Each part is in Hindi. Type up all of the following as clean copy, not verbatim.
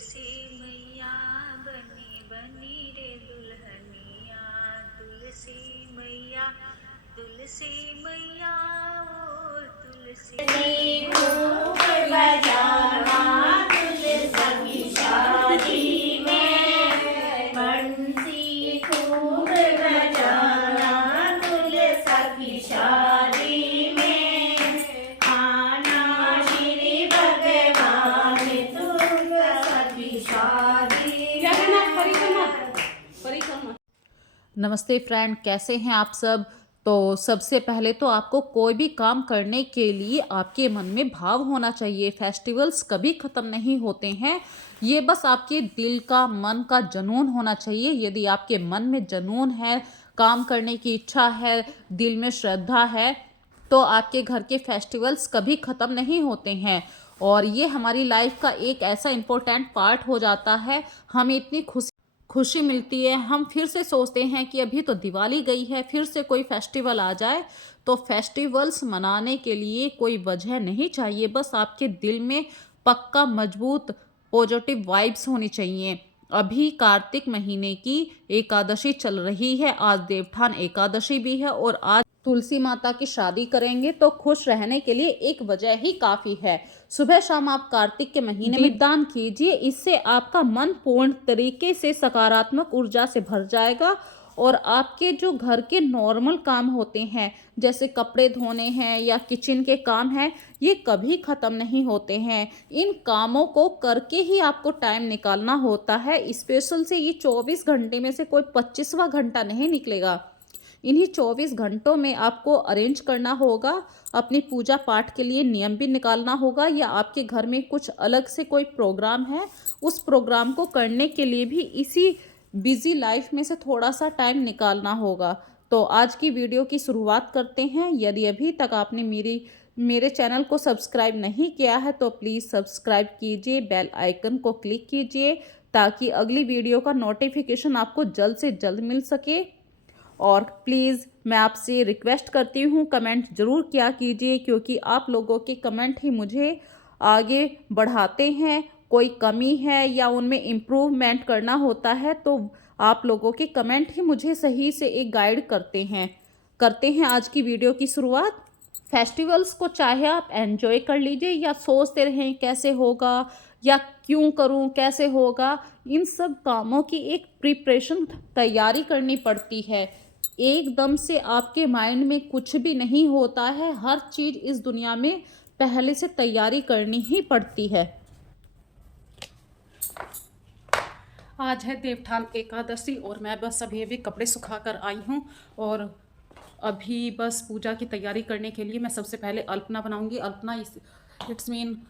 तुलसी मैया बनी बनी रे दुल्हनिया, तुलसी मैया ओ तुलसी खूब बजाना तुलसी की शादी में, बंसी खूब बजाना तुलसी की शादी में, आना श्री भगवान तुलसी की शादी में। नमस्ते फ्रेंड, कैसे हैं आप सब। तो सबसे पहले तो आपको कोई भी काम करने के लिए आपके मन में भाव होना चाहिए। फेस्टिवल्स कभी ख़त्म नहीं होते हैं, ये बस आपके दिल का मन का जुनून होना चाहिए। यदि आपके मन में जुनून है, काम करने की इच्छा है, दिल में श्रद्धा है, तो आपके घर के फेस्टिवल्स कभी ख़त्म नहीं होते हैं। और ये हमारी लाइफ का एक ऐसा इम्पोर्टेंट पार्ट हो जाता है। हमें इतनी खुशी मिलती है, हम फिर से सोचते हैं कि अभी तो दिवाली गई है, फिर से कोई फेस्टिवल आ जाए। तो फेस्टिवल्स मनाने के लिए कोई वजह नहीं चाहिए, बस आपके दिल में पक्का मजबूत पॉजिटिव वाइब्स होनी चाहिए। अभी कार्तिक महीने की एकादशी चल रही है, आज देवठान एकादशी भी है और आज तुलसी माता की शादी करेंगे, तो खुश रहने के लिए एक वजह ही काफ़ी है। सुबह शाम आप कार्तिक के महीने में दान कीजिए, इससे आपका मन पूर्ण तरीके से सकारात्मक ऊर्जा से भर जाएगा और आपके जो घर के नॉर्मल काम होते हैं, जैसे कपड़े धोने हैं या किचन के काम हैं, ये कभी ख़त्म नहीं होते हैं। इन कामों को करके ही आपको टाइम निकालना होता है। स्पेशल से ये 24 घंटे में से कोई 25वां घंटा नहीं निकलेगा। इन्हीं 24 घंटों में आपको अरेंज करना होगा, अपनी पूजा पाठ के लिए नियम भी निकालना होगा, या आपके घर में कुछ अलग से कोई प्रोग्राम है, उस प्रोग्राम को करने के लिए भी इसी बिजी लाइफ में से थोड़ा सा टाइम निकालना होगा। तो आज की वीडियो की शुरुआत करते हैं। यदि अभी तक आपने मेरे चैनल को सब्सक्राइब नहीं किया है तो प्लीज़ सब्सक्राइब कीजिए, बेल आइकन को क्लिक कीजिए ताकि अगली वीडियो का नोटिफिकेशन आपको जल्द से जल्द मिल सके। और प्लीज़ मैं आपसे रिक्वेस्ट करती हूँ, कमेंट ज़रूर किया कीजिए, क्योंकि आप लोगों के कमेंट ही मुझे आगे बढ़ाते हैं। कोई कमी है या उनमें इम्प्रूवमेंट करना होता है, तो आप लोगों के कमेंट ही मुझे सही से एक गाइड करते हैं आज की वीडियो की शुरुआत। फेस्टिवल्स को चाहे आप एंजॉय कर लीजिए या सोचते रहें कैसे होगा या क्यों करूं, कैसे होगा, इन सब कामों की एक प्रिपरेशन तैयारी करनी पड़ती है। एकदम से आपके माइंड में कुछ भी नहीं होता है, हर चीज़ इस दुनिया में पहले से तैयारी करनी ही पड़ती है। आज है देवठान एकादशी और मैं बस अभी कपड़े सुखा कर आई हूँ और अभी बस पूजा की तैयारी करने के लिए मैं सबसे पहले अल्पना बनाऊंगी। अल्पना इट्स मीन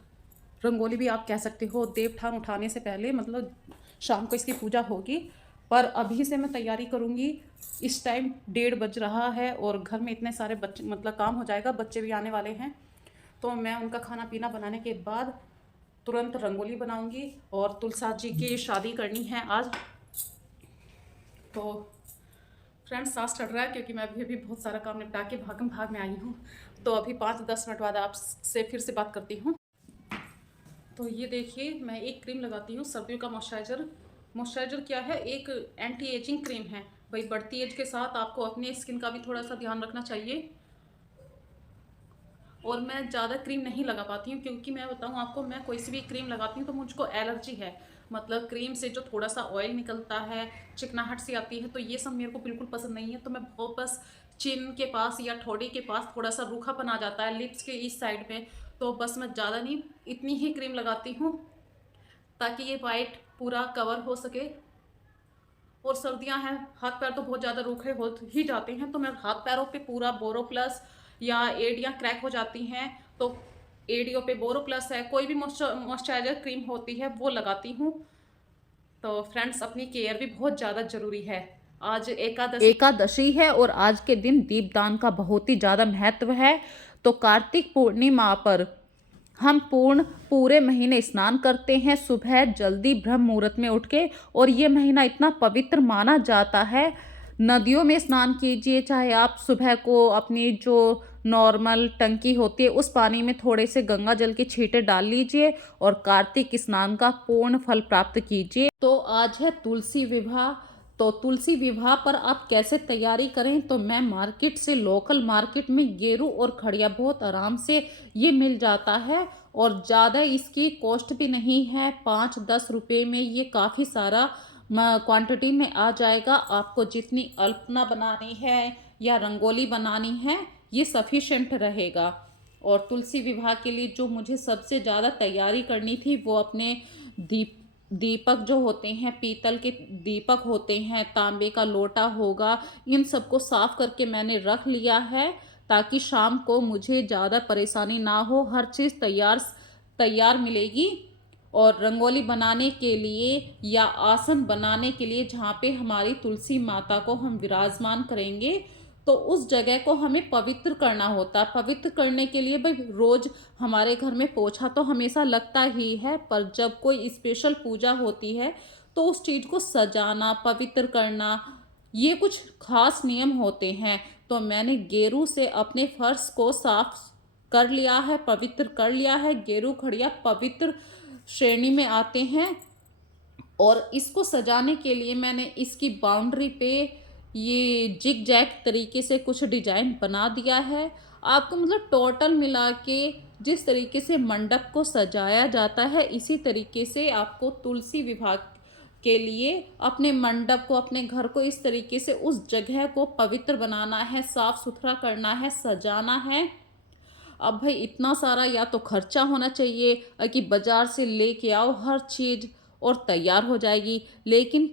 रंगोली भी आप कह सकते हो। देवठान उठाने से पहले मतलब शाम को इसकी पूजा होगी, पर अभी से मैं तैयारी करूँगी। इस टाइम 1:30 बज रहा है और घर में इतने सारे बच्चे मतलब काम हो जाएगा, बच्चे भी आने वाले हैं, तो मैं उनका खाना पीना बनाने के बाद तुरंत रंगोली बनाऊंगी। और तुलसा जी की शादी करनी है आज। तो फ्रेंड्स सांस चढ़ रहा है क्योंकि मैं अभी बहुत सारा काम निपटा के भागम भाग में आई हूँ। तो अभी 5-10 मिनट बाद आपसे फिर से बात करती हूँ। तो ये देखिए, मैं एक क्रीम लगाती हूँ सर्दियों का मॉइस्चराइज़र क्या है, एक एंटी एजिंग क्रीम है। भाई बढ़ती एज के साथ आपको अपने स्किन का भी थोड़ा सा ध्यान रखना चाहिए। और मैं ज़्यादा क्रीम नहीं लगा पाती हूँ, क्योंकि मैं बताऊँ आपको, मैं कोई सी भी क्रीम लगाती हूँ तो मुझको एलर्जी है। मतलब क्रीम से जो थोड़ा सा ऑयल निकलता है, चिकनाहट सी आती है, तो ये सब मेरे को बिल्कुल पसंद नहीं है। तो मैं बहुत बस चिन के पास या ठोड़ी के पास थोड़ा सा रूखापन आ जाता है, लिप्स के इस साइड में, तो बस मैं ज़्यादा नहीं, इतनी ही क्रीम लगाती हूँ ताकि ये वाइट पूरा कवर हो सके। और सर्दियां हैं, हाथ पैर तो बहुत ज़्यादा रूखे हो ही जाते हैं, तो मैं हाथ पैरों पे पूरा बोरोप्लस या एड़ियाँ क्रैक हो जाती हैं तो एड़ियों पे बोरोप्लस है, कोई भी मॉइस्चराइजर क्रीम होती है वो लगाती हूँ। तो फ्रेंड्स अपनी केयर भी बहुत ज़्यादा ज़रूरी है। आज एकादशी है और आज के दिन दीपदान का बहुत ही ज़्यादा महत्व है। तो कार्तिक पूर्णिमा पर हम पूरे महीने स्नान करते हैं, सुबह जल्दी ब्रह्म मुहूर्त में उठ के, और ये महीना इतना पवित्र माना जाता है। नदियों में स्नान कीजिए, चाहे आप सुबह को अपनी जो नॉर्मल टंकी होती है उस पानी में थोड़े से गंगा जल के छींटे डाल लीजिए और कार्तिक स्नान का पूर्ण फल प्राप्त कीजिए। तो आज है तुलसी विवाह। तो तुलसी विवाह पर आप कैसे तैयारी करें, तो मैं मार्केट से, लोकल मार्केट में गेरू और खड़िया बहुत आराम से ये मिल जाता है और ज़्यादा इसकी कॉस्ट भी नहीं है, 5-10 रुपये में ये काफ़ी सारा क्वांटिटी में आ जाएगा। आपको जितनी अल्पना बनानी है या रंगोली बनानी है ये सफिशेंट रहेगा। और तुलसी विवाह के लिए जो मुझे सबसे ज़्यादा तैयारी करनी थी वो अपने दीपक जो होते हैं, पीतल के दीपक होते हैं, तांबे का लोटा होगा, इन सबको साफ करके मैंने रख लिया है ताकि शाम को मुझे ज़्यादा परेशानी ना हो, हर चीज़ तैयार मिलेगी। और रंगोली बनाने के लिए या आसन बनाने के लिए जहाँ पे हमारी तुलसी माता को हम विराजमान करेंगे तो उस जगह को हमें पवित्र करना होता है। पवित्र करने के लिए भाई रोज़ हमारे घर में पोछा तो हमेशा लगता ही है, पर जब कोई स्पेशल पूजा होती है तो उस चीज़ को सजाना, पवित्र करना, ये कुछ खास नियम होते हैं। तो मैंने गेरू से अपने फर्श को साफ कर लिया है, पवित्र कर लिया है। गेरू खड़िया पवित्र श्रेणी में आते हैं और इसको सजाने के लिए मैंने इसकी बाउंड्री पे ये जिग जैग तरीके से कुछ डिजाइन बना दिया है। आपको मतलब टोटल मिला के जिस तरीके से मंडप को सजाया जाता है इसी तरीके से आपको तुलसी विवाह के लिए अपने मंडप को, अपने घर को इस तरीके से उस जगह को पवित्र बनाना है, साफ सुथरा करना है, सजाना है। अब भाई इतना सारा या तो खर्चा होना चाहिए कि बाज़ार से लेके आओ हर चीज़ और तैयार हो जाएगी, लेकिन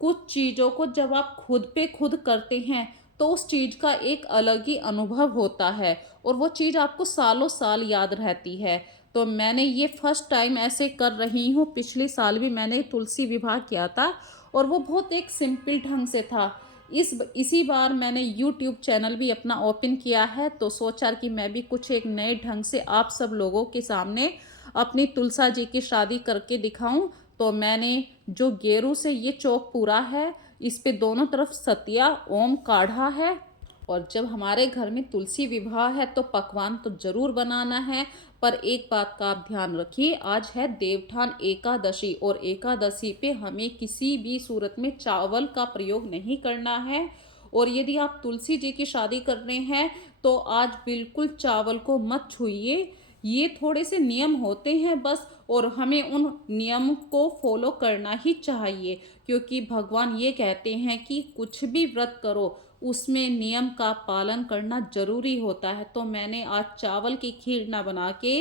कुछ चीज़ों को जब आप खुद पे खुद करते हैं तो उस चीज़ का एक अलग ही अनुभव होता है और वो चीज़ आपको सालों साल याद रहती है। तो मैंने ये फर्स्ट टाइम ऐसे कर रही हूँ। पिछले साल भी मैंने तुलसी विवाह किया था और वो बहुत एक सिंपल ढंग से था। इसी बार मैंने YouTube चैनल भी अपना ओपन किया है तो सोचा कि मैं भी कुछ एक नए ढंग से आप सब लोगों के सामने अपनी तुलसा जी की शादी करके दिखाऊं। तो मैंने जो गेरू से ये चौक पूरा है, इस पे दोनों तरफ सतिया ओम काढ़ा है। और जब हमारे घर में तुलसी विवाह है तो पकवान तो ज़रूर बनाना है, पर एक बात का आप ध्यान रखिए, आज है देवठान एकादशी और एकादशी पे हमें किसी भी सूरत में चावल का प्रयोग नहीं करना है। और यदि आप तुलसी जी की शादी कर रहे हैं तो आज बिल्कुल चावल को मत छूइए। ये थोड़े से नियम होते हैं बस, और हमें उन नियम को फॉलो करना ही चाहिए, क्योंकि भगवान ये कहते हैं कि कुछ भी व्रत करो उसमें नियम का पालन करना जरूरी होता है। तो मैंने आज चावल की खीर ना बना के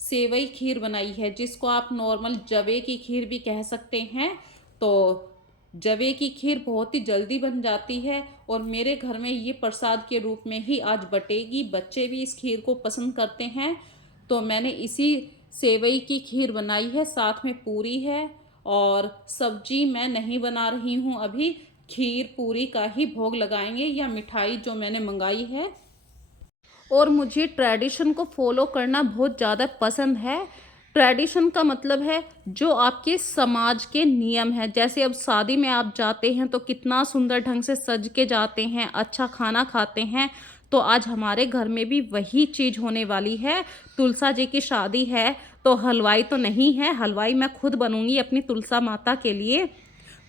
सेवई खीर बनाई है, जिसको आप नॉर्मल जवे की खीर भी कह सकते हैं। तो जवे की खीर बहुत ही जल्दी बन जाती है और मेरे घर में ये प्रसाद के रूप में ही आज बटेगी। बच्चे भी इस खीर को पसंद करते हैं तो मैंने इसी सेवई की खीर बनाई है, साथ में पूरी है और सब्जी मैं नहीं बना रही हूँ अभी। खीर पूरी का ही भोग लगाएंगे या मिठाई जो मैंने मंगाई है। और मुझे ट्रेडिशन को फॉलो करना बहुत ज़्यादा पसंद है। ट्रेडिशन का मतलब है जो आपके समाज के नियम हैं। जैसे अब शादी में आप जाते हैं तो कितना सुंदर ढंग से सज के जाते हैं, अच्छा खाना खाते हैं। तो आज हमारे घर में भी वही चीज़ होने वाली है। तुलसा जी की शादी है तो हलवाई तो नहीं है, हलवाई मैं खुद बनूंगी अपनी तुलसा माता के लिए।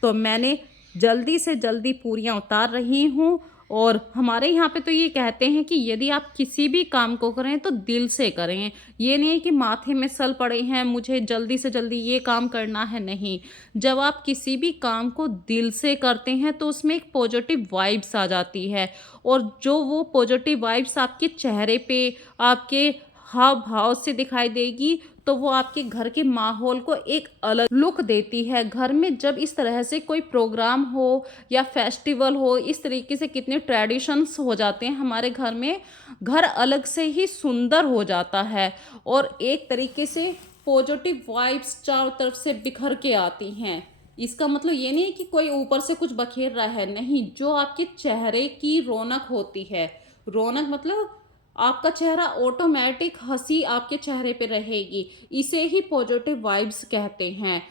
तो मैंने जल्दी से जल्दी पूरियाँ उतार रही हूँ। और हमारे यहाँ पे तो ये कहते हैं कि यदि आप किसी भी काम को करें तो दिल से करें। ये नहीं है कि माथे में सल पड़े हैं मुझे जल्दी से जल्दी ये काम करना है, नहीं। जब आप किसी भी काम को दिल से करते हैं तो उसमें एक पॉजिटिव वाइब्स आ जाती है और जो वो पॉजिटिव वाइब्स आपके चेहरे पे, आपके हाव भाव से दिखाई देगी तो वो आपके घर के माहौल को एक अलग लुक देती है। घर में जब इस तरह से कोई प्रोग्राम हो या फेस्टिवल हो, इस तरीके से कितने ट्रेडिशंस हो जाते हैं हमारे घर में, घर अलग से ही सुंदर हो जाता है और एक तरीके से पॉजिटिव वाइब्स चारों तरफ से बिखर के आती हैं। इसका मतलब ये नहीं है कि कोई ऊपर से कुछ बखेर रहा है, नहीं। जो आपके चेहरे की रौनक होती है, रौनक मतलब आपका चेहरा ऑटोमेटिक हंसी आपके चेहरे पे रहेगी, इसे ही पॉजिटिव वाइब्स कहते हैं।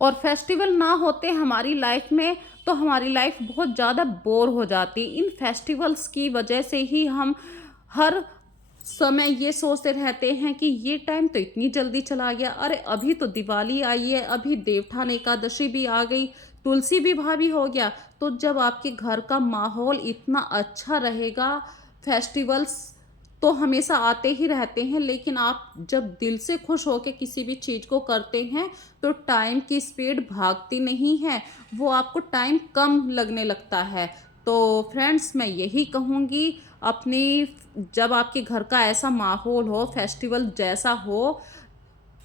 और फेस्टिवल ना होते हमारी लाइफ में तो हमारी लाइफ बहुत ज़्यादा बोर हो जाती। इन फेस्टिवल्स की वजह से ही हम हर समय ये सोचते रहते हैं कि ये टाइम तो इतनी जल्दी चला गया, अरे अभी तो दिवाली आई है, अभी देवठान एकादशी भी आ गई, तुलसी विवाह भी हो गया। तो जब आपके घर का माहौल इतना अच्छा रहेगा, फेस्टिवल्स तो हमेशा आते ही रहते हैं, लेकिन आप जब दिल से खुश होकर किसी भी चीज़ को करते हैं तो टाइम की स्पीड भागती नहीं है, वो आपको टाइम कम लगने लगता है। तो फ्रेंड्स, मैं यही कहूँगी, अपनी जब आपके घर का ऐसा माहौल हो, फेस्टिवल जैसा हो,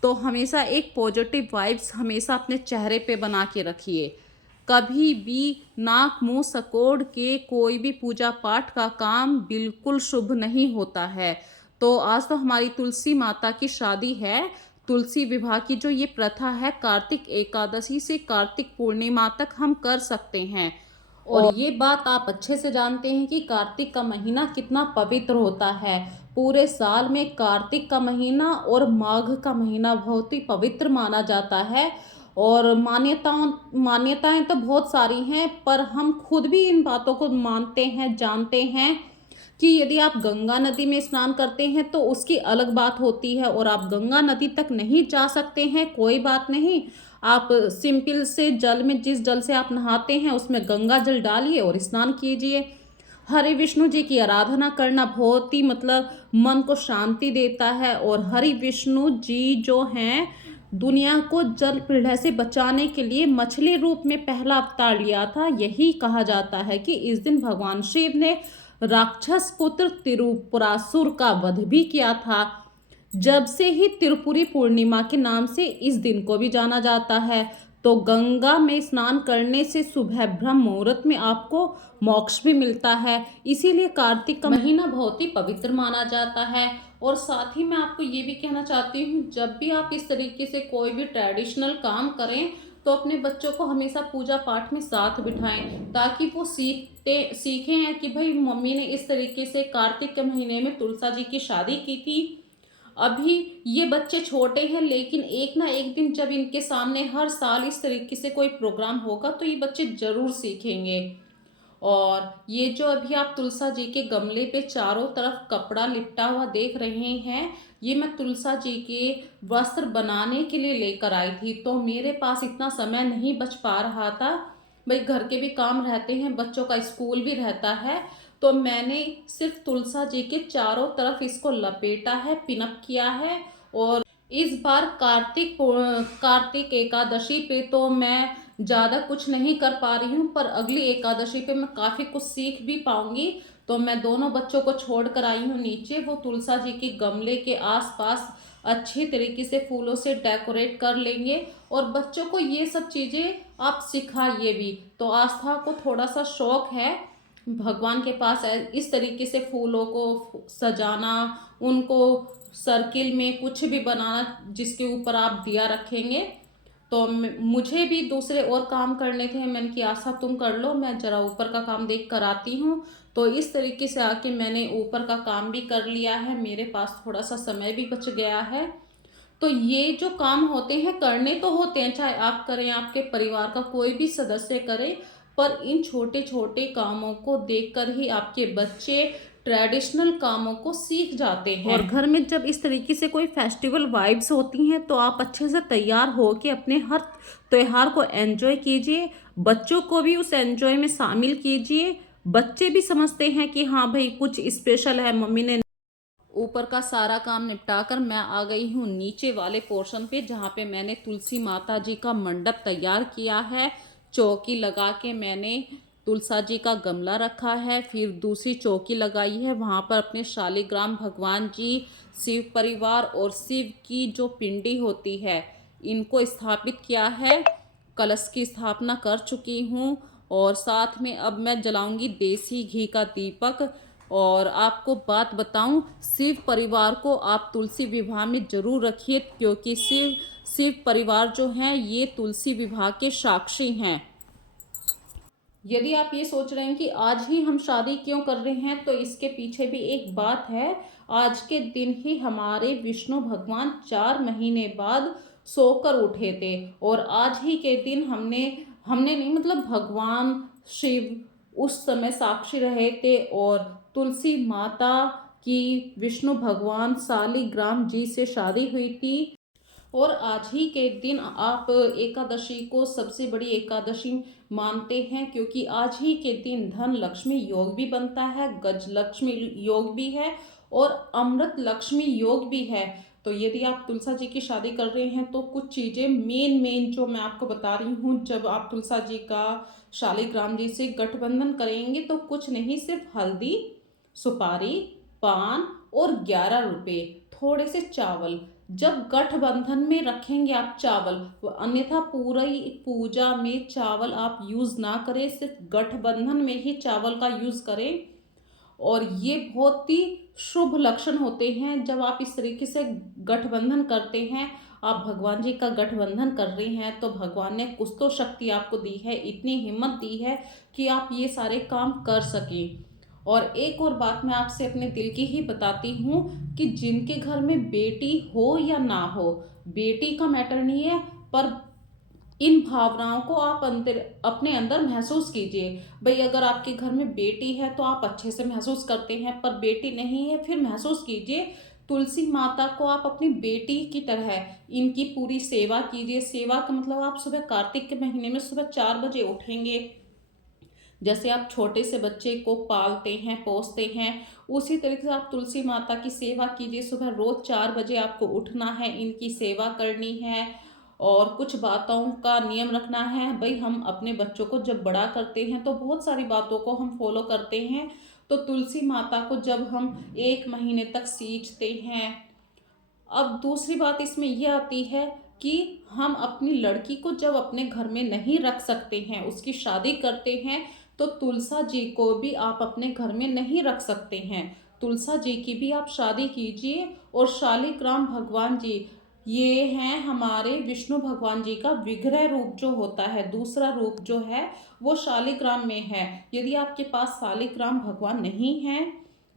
तो हमेशा एक पॉजिटिव वाइब्स हमेशा अपने चेहरे पे बना के रखिए। कभी भी नाक मुंह सकोड़ के कोई भी पूजा पाठ का काम बिल्कुल शुभ नहीं होता है। तो आज तो हमारी तुलसी माता की शादी है। तुलसी विवाह की जो ये प्रथा है, कार्तिक एकादशी से कार्तिक पूर्णिमा तक हम कर सकते हैं। और ये बात आप अच्छे से जानते हैं कि कार्तिक का महीना कितना पवित्र होता है। पूरे साल में कार्तिक का महीना और माघ का महीना बहुत ही पवित्र माना जाता है। और मान्यताएं तो बहुत सारी हैं, पर हम खुद भी इन बातों को मानते हैं, जानते हैं कि यदि आप गंगा नदी में स्नान करते हैं तो उसकी अलग बात होती है, और आप गंगा नदी तक नहीं जा सकते हैं, कोई बात नहीं। आप सिंपल से जल में, जिस जल से आप नहाते हैं उसमें गंगा जल डालिए और स्नान कीजिए। हरि विष्णु जी की आराधना करना बहुत ही मतलब मन को शांति देता है। और हरि विष्णु जी जो हैं, दुनिया को जल प्रलय से बचाने के लिए मछली रूप में पहला अवतार लिया था। यही कहा जाता है कि इस दिन भगवान शिव ने राक्षस पुत्र त्रिपुरासुर का वध भी किया था। जब से ही त्रिपुरी पूर्णिमा के नाम से इस दिन को भी जाना जाता है। तो गंगा में स्नान करने से सुबह ब्रह्म मुहूर्त में आपको मोक्ष भी मिलता है। इसीलिए कार्तिक का महीना बहुत ही पवित्र माना जाता है। और साथ ही मैं आपको ये भी कहना चाहती हूँ, जब भी आप इस तरीके से कोई भी ट्रेडिशनल काम करें तो अपने बच्चों को हमेशा पूजा पाठ में साथ बिठाएं, ताकि वो सीखें कि भाई मम्मी ने इस तरीके से कार्तिक के महीने में तुलसा जी की शादी की थी। अभी ये बच्चे छोटे हैं, लेकिन एक ना एक दिन जब इनके सामने हर साल इस तरीके से कोई प्रोग्राम होगा तो ये बच्चे जरूर सीखेंगे। और ये जो अभी आप तुलसा जी के गमले पे चारों तरफ कपड़ा लिपटा हुआ देख रहे हैं, ये मैं तुलसा जी के वस्त्र बनाने के लिए लेकर आई थी। तो मेरे पास इतना समय नहीं बच पा रहा था, भाई घर के भी काम रहते हैं, बच्चों का स्कूल भी रहता है। तो मैंने सिर्फ तुलसा जी के चारों तरफ इसको लपेटा है, पिनअप किया है। और इस बार कार्तिक एकादशी पे तो मैं ज़्यादा कुछ नहीं कर पा रही हूँ, पर अगली एकादशी पे मैं काफ़ी कुछ सीख भी पाऊंगी। तो मैं दोनों बच्चों को छोड़ कर आई हूँ नीचे, वो तुलसा जी के गमले के आसपास अच्छी तरीके से फूलों से डेकोरेट कर लेंगे। और बच्चों को ये सब चीज़ें आप सिखाइए भी। तो आस्था को थोड़ा सा शौक है भगवान के पास इस तरीके से फूलों को सजाना, उनको सर्किल में कुछ भी बनाना जिसके ऊपर आप दिया रखेंगे। तो मुझे भी दूसरे और काम करने थे, मैंने कि आशा तुम कर लो, मैं जरा ऊपर का काम देख कर आती हूँ। तो इस तरीके से आके मैंने ऊपर का काम भी कर लिया है, मेरे पास थोड़ा सा समय भी बच गया है। तो ये जो काम होते हैं करने तो होते हैं, चाहे आप करें, आपके परिवार का कोई भी सदस्य करे, पर इन छोटे छोटे कामों को देखकर ही आपके बच्चे ट्रेडिशनल कामों को सीख जाते हैं। और घर में जब इस तरीके से कोई फेस्टिवल वाइब्स होती हैं तो आप अच्छे से तैयार हो के अपने हर त्योहार को एंजॉय कीजिए, बच्चों को भी उस एंजॉय में शामिल कीजिए। बच्चे भी समझते हैं कि हाँ भाई कुछ स्पेशल है, मम्मी ने। ऊपर का सारा काम निपटाकर मैं आ गई हूँ नीचे वाले पोर्शन पे, जहाँ पे मैंने तुलसी माता जी का मंडप तैयार किया है। चौकी लगा के मैंने तुलसा जी का गमला रखा है, फिर दूसरी चौकी लगाई है, वहाँ पर अपने शालिग्राम भगवान जी, शिव परिवार और शिव की जो पिंडी होती है इनको स्थापित किया है। कलश की स्थापना कर चुकी हूँ। और साथ में अब मैं जलाऊंगी देसी घी का दीपक। और आपको बात बताऊं, शिव परिवार को आप तुलसी विवाह में जरूर रखिए, क्योंकि शिव परिवार जो हैं ये तुलसी विवाह के साक्षी हैं। यदि आप ये सोच रहे हैं कि आज ही हम शादी क्यों कर रहे हैं, तो इसके पीछे भी एक बात है। आज के दिन ही हमारे विष्णु भगवान 4 महीने बाद सोकर उठे थे, और आज ही के दिन हमने नहीं, मतलब भगवान शिव उस समय साक्षी रहे थे। और तुलसी माता कि विष्णु भगवान शालिग्राम जी से शादी हुई थी। और आज ही के दिन आप एकादशी को सबसे बड़ी एकादशी मानते हैं, क्योंकि आज ही के दिन धन लक्ष्मी योग भी बनता है, गज लक्ष्मी योग भी है और अमृत लक्ष्मी योग भी है। तो यदि आप तुलसा जी की शादी कर रहे हैं तो कुछ चीज़ें मेन जो मैं आपको बता रही हूँ, जब आप तुलसा जी का शालिग्राम जी से गठबंधन करेंगे तो कुछ नहीं, सिर्फ हल्दी, सुपारी, पान और 11 रुपये, थोड़े से चावल, जब गठबंधन में रखेंगे आप चावल, अन्यथा पूरी पूजा में चावल आप यूज़ ना करें, सिर्फ गठबंधन में ही चावल का यूज़ करें। और ये बहुत ही शुभ लक्षण होते हैं। जब आप इस तरीके से गठबंधन करते हैं, आप भगवान जी का गठबंधन कर रहे हैं, तो भगवान ने कुछ तो शक्ति आपको दी है, इतनी हिम्मत दी है कि आप ये सारे काम कर सकें। और एक और बात मैं आपसे अपने दिल की ही बताती हूँ कि जिनके घर में बेटी हो या ना हो, बेटी का मैटर नहीं है, पर इन भावनाओं को आप अंदर अपने अंदर महसूस कीजिए। भाई अगर आपके घर में बेटी है तो आप अच्छे से महसूस करते हैं, पर बेटी नहीं है फिर महसूस कीजिए। तुलसी माता को आप अपनी बेटी की तरह इनकी पूरी सेवा कीजिए। सेवा का मतलब आप सुबह कार्तिक के महीने में सुबह 4 बजे उठेंगे, जैसे आप छोटे से बच्चे को पालते हैं, पोसते हैं, उसी तरीके से आप तुलसी माता की सेवा कीजिए। सुबह रोज 4 बजे आपको उठना है, इनकी सेवा करनी है और कुछ बातों का नियम रखना है। भाई हम अपने बच्चों को जब बड़ा करते हैं तो बहुत सारी बातों को हम फॉलो करते हैं, तो तुलसी माता को जब हम 1 महीने तक सींचते हैं। अब दूसरी बात इसमें यह आती है कि हम अपनी लड़की को जब अपने घर में नहीं रख सकते हैं, उसकी शादी करते हैं, तो तुलसा जी को भी आप अपने घर में नहीं रख सकते हैं। तुलसा जी की भी आप शादी कीजिए। और शालिग्राम भगवान जी ये हैं हमारे विष्णु भगवान जी का विग्रह रूप जो होता है, दूसरा रूप जो है वो शालिग्राम में है। यदि आपके पास शालिग्राम भगवान नहीं है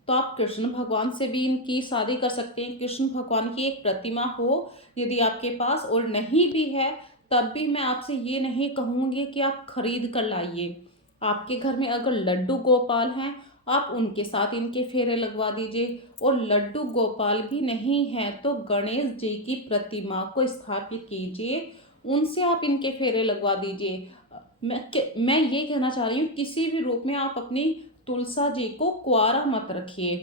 तो आप कृष्ण भगवान से भी इनकी शादी कर सकते हैं। कृष्ण भगवान की एक प्रतिमा हो यदि आपके पास, और नहीं भी है तब भी मैं आपसे ये नहीं कहूँगी कि आप खरीद कर लाइए। आपके घर में अगर लड्डू गोपाल हैं, आप उनके साथ इनके फेरे लगवा दीजिए। और लड्डू गोपाल भी नहीं है तो गणेश जी की प्रतिमा को स्थापित कीजिए, उनसे आप इनके फेरे लगवा दीजिए। मैं ये कहना चाह रही हूँ, किसी भी रूप में आप अपनी तुलसा जी को कुंवारा मत रखिए,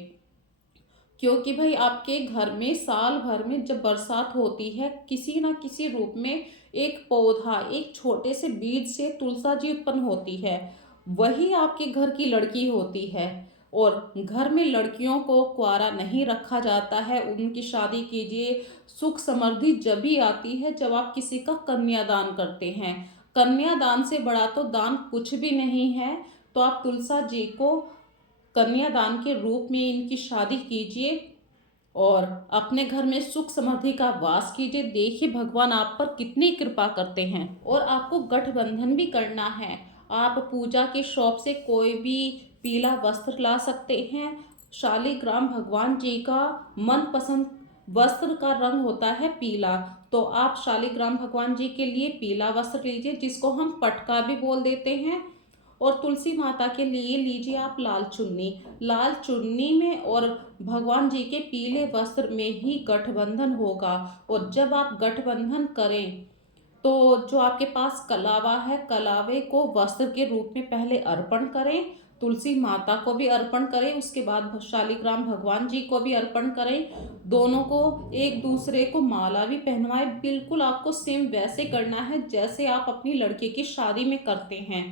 क्योंकि भाई आपके घर में साल भर में जब बरसात होती है, किसी ना किसी रूप में एक पौधा, एक छोटे से बीज से तुलसा जी उत्पन्न होती है, वही आपके घर की लड़की होती है। और घर में लड़कियों को कुंवारा नहीं रखा जाता है, उनकी शादी कीजिए। सुख समृद्धि जब भी आती है जब आप किसी का कन्यादान करते हैं। कन्यादान से बड़ा तो दान कुछ भी नहीं है। तो आप तुलसा जी को कन्यादान के रूप में इनकी शादी कीजिए और अपने घर में सुख समृद्धि का वास कीजिए। देखिए भगवान आप पर कितनी कृपा करते हैं। और आपको गठबंधन भी करना है। आप पूजा के शॉप से कोई भी पीला वस्त्र ला सकते हैं। शालिग्राम भगवान जी का मनपसंद वस्त्र का रंग होता है पीला, तो आप शालिग्राम भगवान जी के लिए पीला वस्त्र लीजिए, जिसको हम पटका भी बोल देते हैं। और तुलसी माता के लिए लीजिए आप लाल चुन्नी। लाल चुन्नी में और भगवान जी के पीले वस्त्र में ही गठबंधन होगा। और जब आप गठबंधन करें तो जो आपके पास कलावा है, कलावे को वस्त्र के रूप में पहले अर्पण करें, तुलसी माता को भी अर्पण करें, उसके बाद शालिग्राम भगवान जी को भी अर्पण करें। दोनों को एक दूसरे को माला भी पहनवाएं। बिल्कुल आपको सेम वैसे करना है जैसे आप अपनी लड़की की शादी में करते हैं।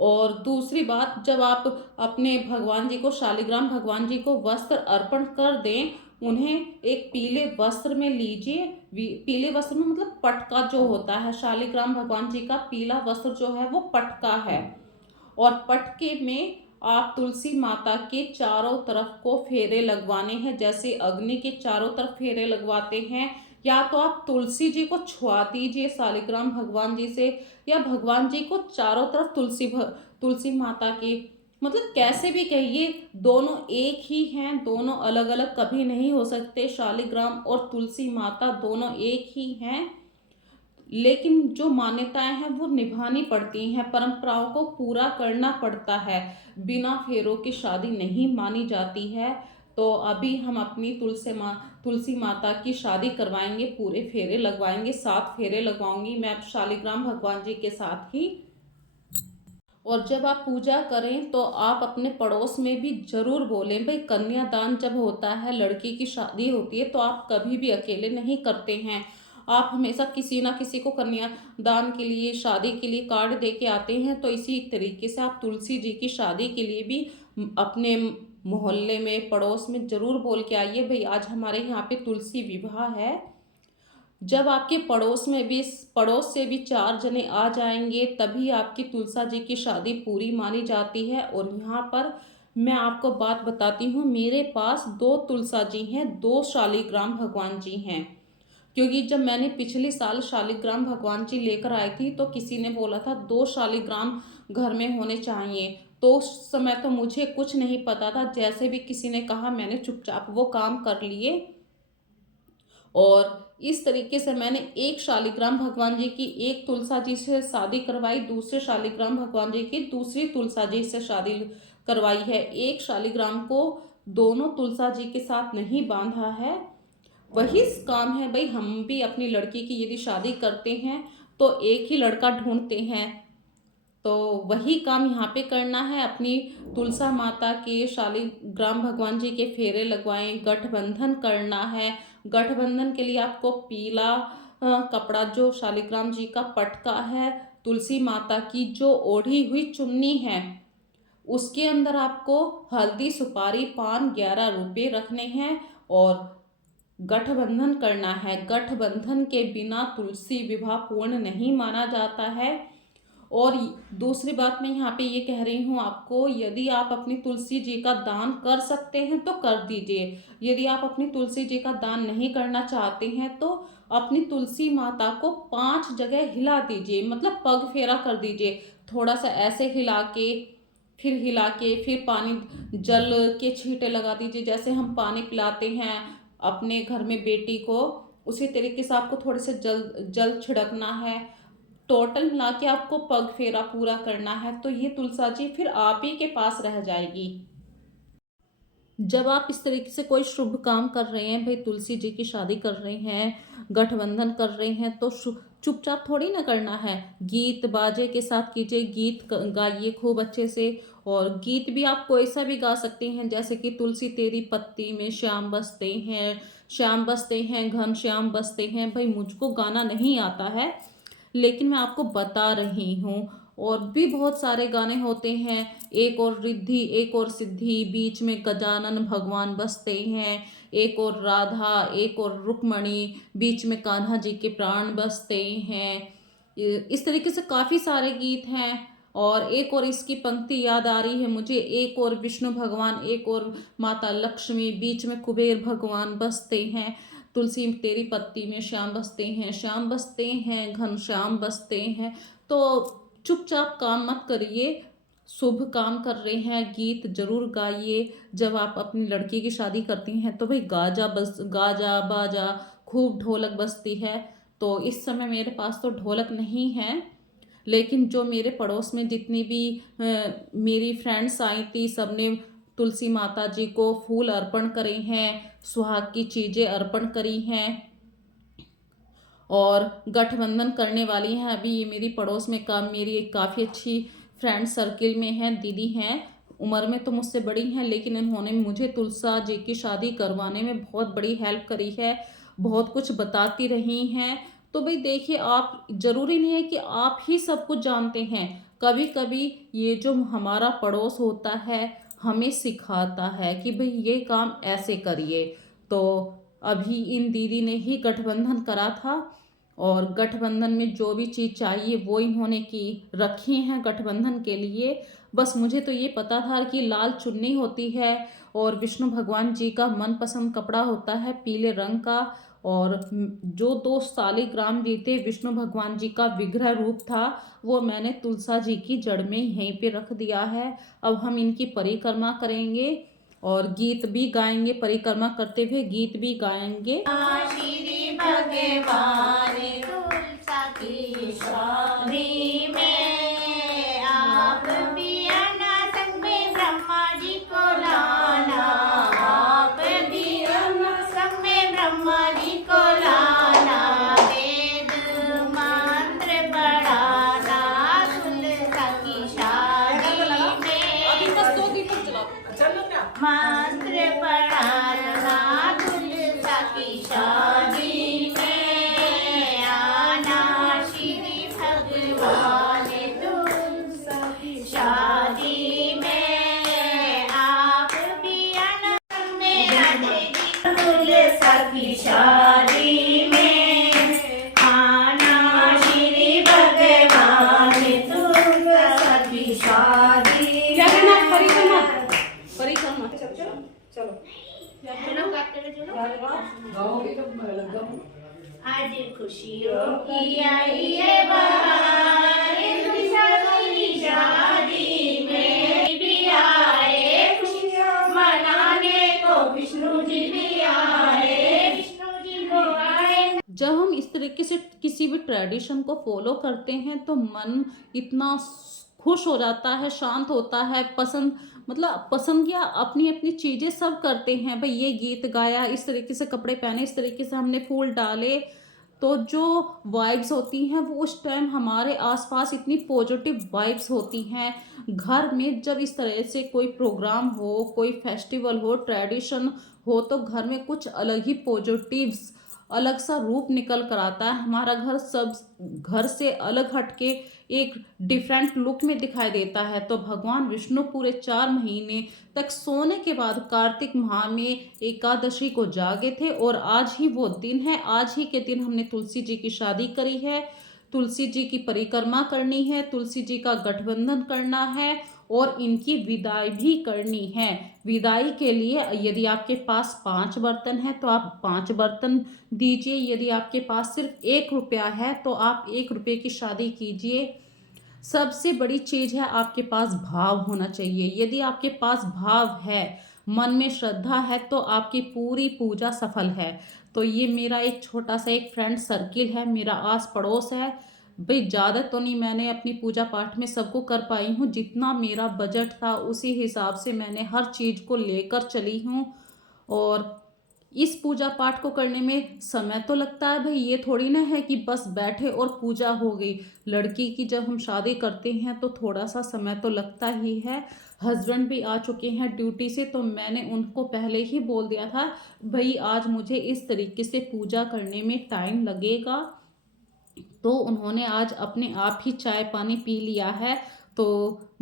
और दूसरी बात, जब आप अपने भगवान जी को, शालिग्राम भगवान जी को वस्त्र अर्पण कर दें, उन्हें एक पीले वस्त्र में लीजिए। पीले वस्त्र में मतलब पटका जो होता है, शालिग्राम भगवान जी का पीला वस्त्र जो है वो पटका है। और पटके में आप तुलसी माता के चारों तरफ को फेरे लगवाने हैं, जैसे अग्नि के चारों तरफ फेरे लगवाते हैं। या तो आप तुलसी जी को छुआ दीजिए शालिग्राम भगवान जी से, या भगवान जी को चारों तरफ तुलसी माता की, मतलब कैसे भी कहिए, दोनों एक ही हैं, दोनों अलग अलग कभी नहीं हो सकते। शालिग्राम और तुलसी माता दोनों एक ही हैं। लेकिन जो मान्यताएं हैं वो निभानी पड़ती हैं, परंपराओं को पूरा करना पड़ता है। बिना फेरों की शादी नहीं मानी जाती है। तो अभी हम अपनी तुलसी माता की शादी करवाएंगे, पूरे फेरे लगवाएंगे, 7 फेरे लगवाऊंगी मैं अब शालिग्राम भगवान जी के साथ ही। और जब आप पूजा करें तो आप अपने पड़ोस में भी जरूर बोलें, भाई कन्यादान जब होता है, लड़की की शादी होती है, तो आप कभी भी अकेले नहीं करते हैं। आप हमेशा किसी ना किसी को कन्यादान के लिए, शादी के लिए कार्ड दे के आते हैं। तो इसी तरीके से आप तुलसी जी की शादी के लिए भी अपने मोहल्ले में, पड़ोस में जरूर बोल के आइए, भाई आज हमारे यहाँ पे तुलसी विवाह है। जब आपके पड़ोस से भी 4 जने आ जाएंगे तभी आपकी तुलसा जी की शादी पूरी मानी जाती है। और यहाँ पर मैं आपको बात बताती हूँ, मेरे पास 2 तुलसा जी हैं, 2 शालिग्राम भगवान जी हैं। क्योंकि जब मैंने पिछले साल शालिग्राम भगवान जी लेकर आई थी तो किसी ने बोला था 2 शालिग्राम घर में होने चाहिए। तो उस समय तो मुझे कुछ नहीं पता था, जैसे भी किसी ने कहा मैंने चुपचाप वो काम कर लिए। और इस तरीके से मैंने एक शालिग्राम भगवान जी की एक तुलसा जी से शादी करवाई, दूसरे शालिग्राम भगवान जी की दूसरी तुलसा जी से शादी करवाई है। एक शालिग्राम को दोनों तुलसा जी के साथ नहीं बांधा है। वही काम है भाई, हम भी अपनी लड़की की यदि शादी करते हैं तो एक ही लड़का ढूंढते हैं, तो वही काम यहाँ पे करना है। अपनी तुलसा माता के, शालिग्राम भगवान जी के फेरे लगवाएं, गठबंधन करना है। गठबंधन के लिए आपको पीला कपड़ा, जो शालिग्राम जी का पटका है, तुलसी माता की जो ओढ़ी हुई चुन्नी है, उसके अंदर आपको हल्दी, सुपारी, पान, 11 रुपये रखने हैं और गठबंधन करना है। गठबंधन के बिना तुलसी विवाह पूर्ण नहीं माना जाता है। और दूसरी बात मैं यहाँ पे ये कह रही हूँ आपको, यदि आप अपनी तुलसी जी का दान कर सकते हैं तो कर दीजिए। यदि आप अपनी तुलसी जी का दान नहीं करना चाहते हैं तो अपनी तुलसी माता को 5 जगह हिला दीजिए, मतलब पग फेरा कर दीजिए। थोड़ा सा ऐसे हिला के फिर पानी, जल के छींटे लगा दीजिए। जैसे हम पानी पिलाते हैं अपने घर में बेटी को, उसी तरीके से आपको थोड़े से जल छिड़कना है। टोटल मिला के आपको पग फेरा पूरा करना है। तो ये तुलसा जी फिर आप ही के पास रह जाएगी। जब आप इस तरीके से कोई शुभ काम कर रहे हैं, भाई तुलसी जी की शादी कर रहे हैं, गठबंधन कर रहे हैं, तो चुपचाप थोड़ी ना करना है। गीत बाजे के साथ कीजिए, गीत गाइए खूब अच्छे से। और गीत भी आप कोई सा भी गा सकते हैं, जैसे कि तुलसी तेरी पत्ती में श्याम बसते हैं, श्याम बसते हैं, घन श्याम बसते हैं। भाई मुझको गाना नहीं आता है, लेकिन मैं आपको बता रही हूँ। और भी बहुत सारे गाने होते हैं, एक और रिद्धि एक और सिद्धि, बीच में गजानन भगवान बसते हैं, एक और राधा एक और रुक्मणी, बीच में कान्हा जी के प्राण बसते हैं। इस तरीके से काफ़ी सारे गीत हैं। और एक और इसकी पंक्ति याद आ रही है मुझे, एक और विष्णु भगवान, एक और माता लक्ष्मी, बीच में कुबेर भगवान बसते हैं। तुलसी तेरी पत्ती में श्याम बसते हैं, श्याम बसते हैं, घन श्याम बसते हैं। तो चुपचाप काम मत करिए, शुभ काम कर रहे हैं, गीत जरूर गाइए। जब आप अपनी लड़की की शादी करती हैं तो भाई गाजा बाजा, खूब ढोलक बजती है। तो इस समय मेरे पास तो ढोलक नहीं है, लेकिन जो मेरे पड़ोस में जितनी भी मेरी फ्रेंड्स आई थी, सबने तुलसी माता जी को फूल अर्पण करे हैं, सुहाग की चीज़ें अर्पण करी हैं और गठबंधन करने वाली हैं। अभी ये मेरी पड़ोस में मेरी एक काफ़ी अच्छी फ्रेंड सर्किल में हैं, दीदी हैं, उम्र में तो मुझसे बड़ी हैं, लेकिन इन्होंने मुझे तुलसा जी की शादी करवाने में बहुत बड़ी हेल्प करी है, बहुत कुछ बताती रही हैं। तो भाई देखिए, आप ज़रूरी नहीं है कि आप ही सब कुछ जानते हैं। कभी कभी ये जो हमारा पड़ोस होता है हमें सिखाता है कि भाई ये काम ऐसे करिए। तो अभी इन दीदी ने ही गठबंधन करा था और गठबंधन में जो भी चीज़ चाहिए वो इन्होंने की रखी हैं गठबंधन के लिए। बस मुझे तो ये पता था कि लाल चुन्नी होती है और विष्णु भगवान जी का मनपसंद कपड़ा होता है पीले रंग का, और जो 2 शालिग्राम जी थे, विष्णु भगवान जी का विग्रह रूप था, वो मैंने तुलसा जी की जड़ में यहीं पे रख दिया है। अब हम इनकी परिक्रमा करेंगे और गीत भी गाएंगे, परिक्रमा करते हुए गीत भी गाएंगे। श्री भगवान तुलसा की खुशियों की आई है बहार, दुल्हन की शादी में भी आए खुशियाँ मनाने को, विष्णु जी भी आए, विष्णु जी को आए। जब हम इस तरीके से किसी भी ट्रेडिशन को फॉलो करते हैं तो मन इतना खुश हो जाता है, शांत होता है, पसंद मतलब पसंद या अपनी अपनी चीज़ें सब करते हैं। भाई ये गीत गाया, इस तरीके से कपड़े पहने, इस तरीके से हमने फूल डाले, तो जो वाइब्स होती हैं वो उस टाइम हमारे आसपास इतनी पॉजिटिव वाइब्स होती हैं। घर में जब इस तरह से कोई प्रोग्राम हो, कोई फेस्टिवल हो, ट्रेडिशन हो, तो घर में कुछ अलग ही पॉजिटिव्स, अलग सा रूप निकल कर आता है। हमारा घर सब घर से अलग हटके एक डिफरेंट लुक में दिखाई देता है। तो भगवान विष्णु पूरे 4 महीने तक सोने के बाद कार्तिक माह में एकादशी को जागे थे, और आज ही वो दिन है। आज ही के दिन हमने तुलसी जी की शादी करी है, तुलसी जी की परिक्रमा करनी है, तुलसी जी का गठबंधन करना है और इनकी विदाई भी करनी है। विदाई के लिए यदि आपके पास 5 बर्तन है तो आप 5 बर्तन दीजिए। यदि आपके पास सिर्फ 1 रुपया है तो आप 1 रुपये की शादी कीजिए। सबसे बड़ी चीज़ है आपके पास भाव होना चाहिए। यदि आपके पास भाव है, मन में श्रद्धा है, तो आपकी पूरी पूजा सफल है। तो ये मेरा एक छोटा सा एक फ्रेंड सर्किल है, मेरा आस पड़ोस है। भाई ज़्यादा तो नहीं मैंने अपनी पूजा पाठ में सबको कर पाई हूँ, जितना मेरा बजट था उसी हिसाब से मैंने हर चीज़ को लेकर चली हूँ। और इस पूजा पाठ को करने में समय तो लगता है भाई, ये थोड़ी ना है कि बस बैठे और पूजा हो गई। लड़की की जब हम शादी करते हैं तो थोड़ा सा समय तो लगता ही है। हस्बैंड भी आ चुके हैं ड्यूटी से, तो मैंने उनको पहले ही बोल दिया था भाई आज मुझे इस तरीके से पूजा करने में टाइम लगेगा। तो उन्होंने आज अपने आप ही चाय पानी पी लिया है। तो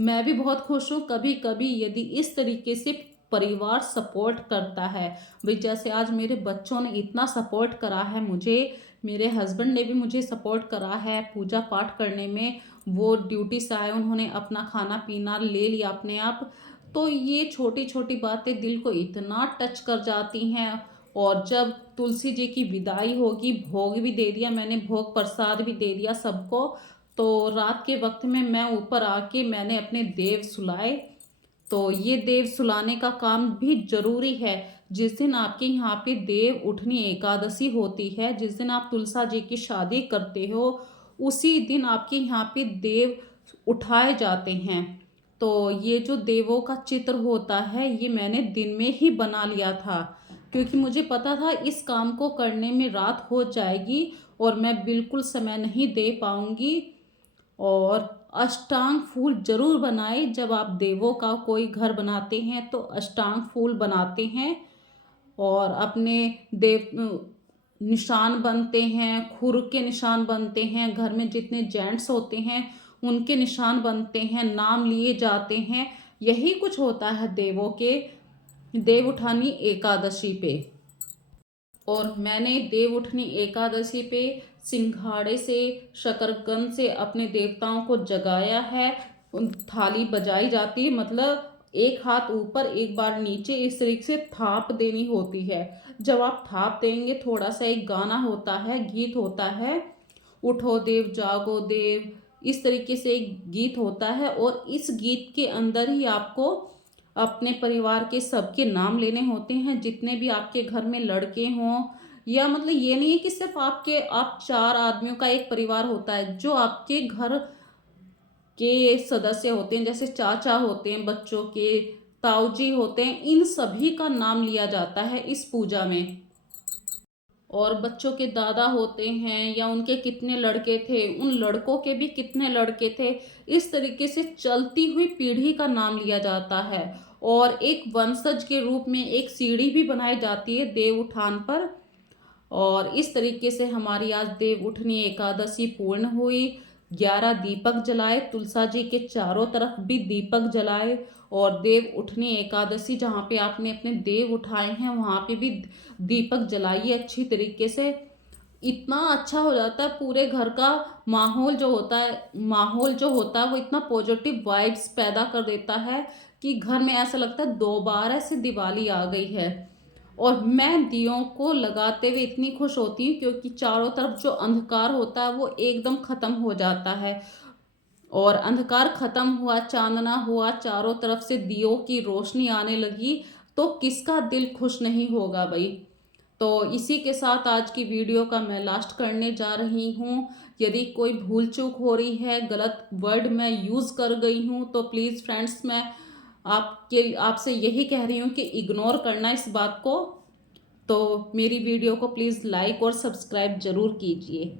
मैं भी बहुत खुश हूँ। कभी कभी यदि इस तरीके से परिवार सपोर्ट करता है, भाई जैसे आज मेरे बच्चों ने इतना सपोर्ट करा है मुझे, मेरे हस्बैंड ने भी मुझे सपोर्ट करा है पूजा पाठ करने में। वो ड्यूटी से आए, उन्होंने अपना खाना पीना ले लिया अपने आप। तो ये छोटी छोटी बातें दिल को इतना टच कर जाती हैं। और जब तुलसी जी की विदाई होगी, भोग भी दे दिया मैंने, भोग प्रसाद भी दे दिया सबको। तो रात के वक्त में मैं ऊपर आके मैंने अपने देव सुलाए। तो ये देव सुलाने का काम भी जरूरी है। जिस दिन आपके यहाँ पे देव उठनी एकादशी होती है, जिस दिन आप तुलसा जी की शादी करते हो, उसी दिन आपके यहाँ पे देव उठाए जाते हैं। तो ये जो देवों का चित्र होता है ये मैंने दिन में ही बना लिया था, क्योंकि मुझे पता था इस काम को करने में रात हो जाएगी और मैं बिल्कुल समय नहीं दे पाऊंगी। और अष्टांग फूल जरूर बनाए। जब आप देवों का कोई घर बनाते हैं तो अष्टांग फूल बनाते हैं और अपने देव निशान बनते हैं, खुर के निशान बनते हैं, घर में जितने जेंट्स होते हैं उनके निशान बनते हैं, नाम लिए जाते हैं। यही कुछ होता है देवों के देव उठानी एकादशी पे। और मैंने देव उठनी एकादशी पे सिंघाड़े से, शकरकंद से अपने देवताओं को जगाया है। थाली बजाई जाती है, मतलब एक हाथ ऊपर एक बार नीचे, इस तरीके से थाप देनी होती है। जब आप थाप देंगे थोड़ा सा एक गाना होता है, गीत होता है, उठो देव जागो देव, इस तरीके से एक गीत होता है। और इस गीत के अंदर ही आपको अपने परिवार के सबके नाम लेने होते हैं, जितने भी आपके घर में लड़के हों, या मतलब ये नहीं है कि सिर्फ आप 4 आदमियों का एक परिवार होता है। जो आपके घर के सदस्य होते हैं, जैसे चाचा होते हैं, बच्चों के ताऊजी होते हैं, इन सभी का नाम लिया जाता है इस पूजा में। और बच्चों के दादा होते हैं या उनके कितने लड़के थे, उन लड़कों के भी कितने लड़के थे, इस तरीके से चलती हुई पीढ़ी का नाम लिया जाता है। और एक वंशज के रूप में एक सीढ़ी भी बनाई जाती है देव उठान पर। और इस तरीके से हमारी आज देव उठनी एकादशी पूर्ण हुई। 11 दीपक जलाए, तुलसा जी के चारों तरफ भी दीपक जलाए। और देव उठनी एकादशी जहाँ पे आपने अपने देव उठाए हैं वहाँ पे भी दीपक जलाइए अच्छी तरीके से। इतना अच्छा हो जाता है, पूरे घर का माहौल जो होता है वो इतना पॉजिटिव वाइब्स पैदा कर देता है कि घर में ऐसा लगता है दोबारा से दिवाली आ गई है। और मैं दियों को लगाते हुए इतनी खुश होती हूँ क्योंकि चारों तरफ जो अंधकार होता है वो एकदम ख़त्म हो जाता है। और अंधकार ख़त्म हुआ, चांदना हुआ, चारों तरफ से दियों की रोशनी आने लगी, तो किसका दिल खुश नहीं होगा भाई। तो इसी के साथ आज की वीडियो का मैं लास्ट करने जा रही हूँ। यदि कोई भूल चूक हो रही है, गलत वर्ड मैं यूज़ कर गई हूँ, तो प्लीज़ फ्रेंड्स मैं आपसे यही कह रही हूँ कि इग्नोर करना इस बात को। तो मेरी वीडियो को प्लीज़ लाइक और सब्सक्राइब ज़रूर कीजिए।